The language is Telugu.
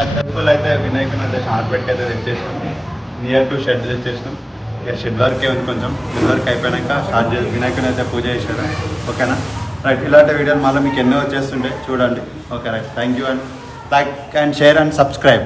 సక్సెస్ఫుల్ అయితే వినాయకుని అయితే షార్ట్ పెట్టి అయితే తెచ్చేసినాం. Near to shed తెచ్చేసినాం. ఇక షెడ్ వరకే ఉంది, కొంచెం షెడ్ వరకు అయిపోయాక స్టార్ట్ చేసి వినాయకుని అయితే పూజ చేశారు. ఓకేనా రైట్. ఇలాంటి వీడియోలు మళ్ళీ మీకు ఎన్నో వచ్చేస్తుండే చూడండి. Okay right. Thank you and like and share and subscribe.